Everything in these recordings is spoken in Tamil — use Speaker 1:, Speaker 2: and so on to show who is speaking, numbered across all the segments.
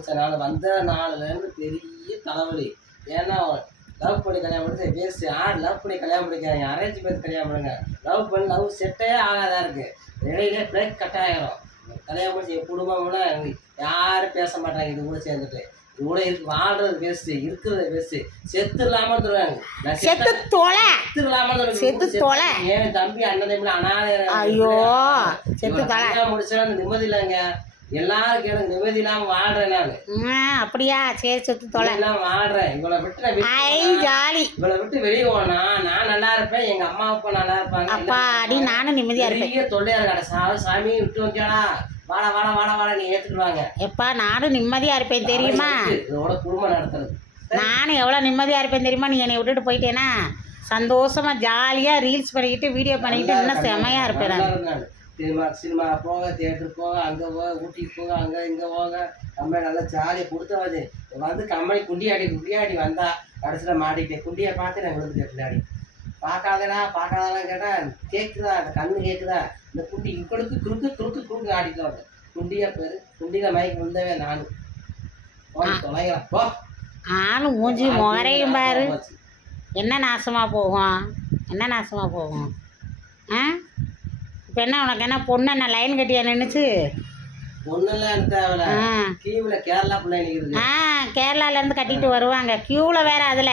Speaker 1: முடிச்ச நாள் வந்த நாள்லேருந்து பெரிய தலைவலி ஏன்னா லவ் பண்ணி கல்யாணம் முடிச்சு வேஸ்ட் யார் லவ் பண்ணி கல்யாணம் பண்ணிக்கிறாங்க அரேஞ்ச் பண்ணி கல்யாணம் பண்ணுங்க. லவ் பண்ணி லவ் செட்டே ஆகாதா இருக்கு. இடையில பிரேக் கட் ஆகிரும் கல்யாணம் முடிச்சு என் குடும்பம்னா யாரும் பேச மாட்டாங்க இது கூட சேர்ந்துட்டு. இது கூட இருக்கு வாழ்றது வேஸ்ட்டு இருக்கிறது வேஸ்ட்டு செத்து இல்லாமல் தருவாங்க
Speaker 2: செத்து தொலை.
Speaker 1: செத்து இல்லாமல்
Speaker 2: செத்து தொலை.
Speaker 1: என் தம்பி அண்ணன் தம்பி அனாதை
Speaker 2: ஐயோ செத்து
Speaker 1: முடிச்சா நிம்மதி இல்லைங்க. எல்லாரும் கேளுங்க நிம்மதி இல்லாம வாழ்றேன் நான்.
Speaker 2: அப்படியா? சரி செத்து தொலை.
Speaker 1: இல்லாம வாழ்றேன். இவளை விட்டு நான் வெளிய
Speaker 2: ஜாலி.
Speaker 1: இவளை விட்டு வெளியே போனா நான் நல்லா இருப்பேன் எங்க அம்மா அப்பா நல்லா இருப்பாங்க
Speaker 2: அப்பா அடி நானும் நிம்மதியா இருப்பேன்.
Speaker 1: பெரிய தொல்லையா இருக்காட சாமி சாமி விட்டு வைக்கடா வாடா வாடா வாடா வாடா நீ ஏத்துக்குவாங்க
Speaker 2: எப்பா நானும் நிம்மதியா இருப்பேன் தெரியுமா?
Speaker 1: இதோட குடும்பம் நடத்துறது.
Speaker 2: நானும் எவ்வளோ நிம்மதியா இருப்பேன் தெரியுமா? நீ என்னை விட்டுட்டு போயிட்டேனா? சந்தோஷமா ஜாலியா ரீல்ஸ் பண்ணிக்கிட்டு வீடியோ பண்ணிக்கிட்டு இன்னும் செமையா இருப்பேன் நான்.
Speaker 1: சினிமா சினிமா போக தியேட்டர் போக அங்கே போக ஊட்டிக்கு போக அங்கே இங்கே போக. நம்ம நல்லா ஜாலியாக கொடுத்தவாது வந்து கம்பெனி குண்டியாடி குண்டியாடி வந்தா கடைசியில் மாட்டிக்கிட்டேன் குண்டியை பார்த்து நான் விழுந்துட்டேன் பின்னாடி. பார்க்காதடா பார்க்காதான் கேட்டால் கேட்குதா அந்த கண்ணு கேட்குதா இந்த குண்டி இக்கடுக்கு குறுக்கு குறுக்கு குறுக்கு ஆடிட்டு வந்தேன் குண்டியா பேர் குண்டியில் மயக்கி விழுந்தவே நான். போய் தொலைகிறேன். போ.
Speaker 2: ஆளும் மூஞ்சி முகரையும் பாரு.
Speaker 1: போச்சு.
Speaker 2: என்ன நாசமா போகும்? என்ன நாசமா போகும்? ஆ? இப்போ என்ன உனக்கு என்ன பொண்ணு என்ன லைன் கட்டியா நின்றுச்சு ஆ. கேரளாலேருந்து கட்டிட்டு வருவாங்க. க்யூவில் வேற அதில்.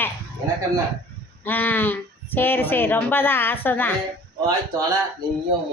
Speaker 2: ஆ சரி சரி. ரொம்ப தான் ஆசை தான்.